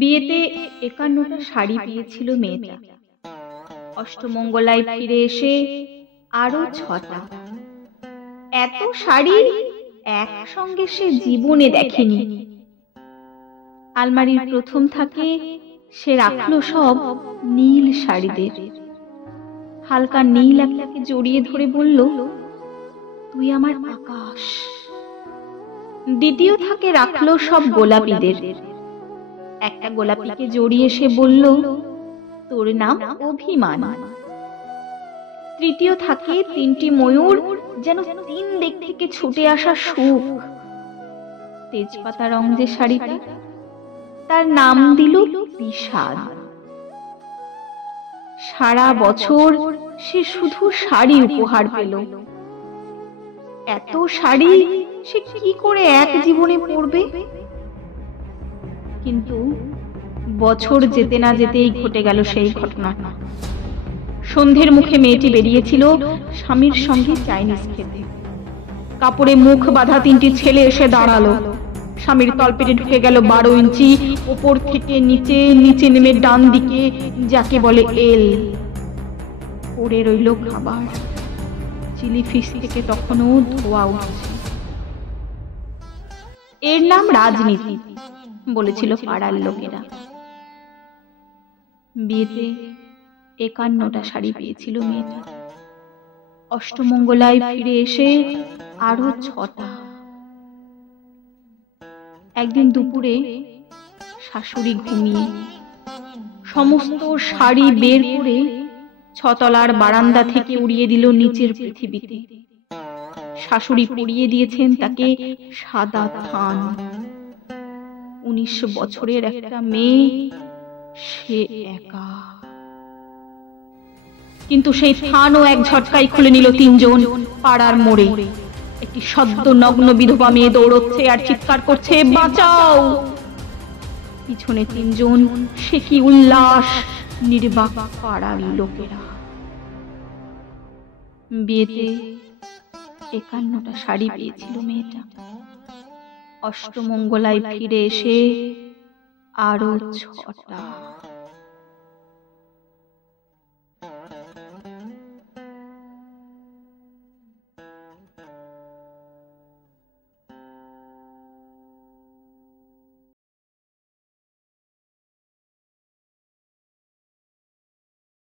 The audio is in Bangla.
বিয়েতে ৫১টা শাড়ি পেয়েছিল মেয়েটা। অষ্টমঙ্গলায় ফিরে এসে আরো ৬টা। এত শাড়ি একসঙ্গে সে জীবনে দেখেনি। আলমারির প্রথম থাকে সে রাখলো সব নীল শাড়িদের। হালকা নীল একটাকে জড়িয়ে ধরে বলল, তুই আমার আকাশ। দ্বিতীয় থাকে রাখলো সব গোলাপিদের। একটা গোলাপিকে জড়িয়ে সে বলল, তোর নাম অভিমান। তৃতীয় থাকে ৩টি ময়ূর, যেন ৩ দিক থেকে ছুটে আসা সুখ। তেজপাতা রং যে শাড়িটা, তার নাম দিল বিষাদ। সারা বছর সে শুধু শাড়ি উপহার পেল। এত শাড়ি সে কি করে এক জীবনে পরবে? কিন্তু বছর যেতে না যেতেই ঘটে গেল সেই ঘটনা। সন্ধ্যের মুখে মেয়েটি বেরিয়েছিল স্বামীর সঙ্গে চাইনিজ খেতে। কাপড়ে মুখ বাঁধা ৩টি ছেলে এসে দাঁড়ালো। স্বামীর তলপেটে ঢুকে গেল ১২ ইঞ্চি, ওপর থেকে নিচে, নিচে নেমে ডান দিকে, যাকে বলে এল। পড়ে রইল খাবার। চিলি ফিশ থেকে তখনও ধোয়া উঠছে। এর নাম রাজনীতি, বলেছিল পাড়ার লোকেরা। বিয়েতে ৫১টা শাড়ি পেয়েছিল মেয়েটা। অষ্টমঙ্গলায় ফিরে এসে আরো ৬টা। একদিন দুপুরে শাশুড়ি ঘুমিয়ে সমস্ত শাড়ি বের করে ৬তলার বারান্দা থেকে উড়িয়ে দিল নিচের পৃথিবীতে। শাশুড়ি পরিয়ে দিয়েছেন তাকে সাদা থান। ১৯ বছরের একটা মেয়ে, সে একা। কিন্তু সেই থানও এক ঝটকায় খুলে নিল ৩ জন পাড়ার মোড়ে। একটি সদ্য নগ্ন বিধবা মেয়ে দৌড়চ্ছে আর চিৎকার করছে, বাঁচাও। পিছনে ৩ জন, সে কি উল্লাস! নির্বাক পাড়ার লোকেরা। বিয়েতে ৫১টা শাড়ি পেয়েছিল মেয়েটা। অষ্টমঙ্গলায় ফিরে এসে আরো ৬টা।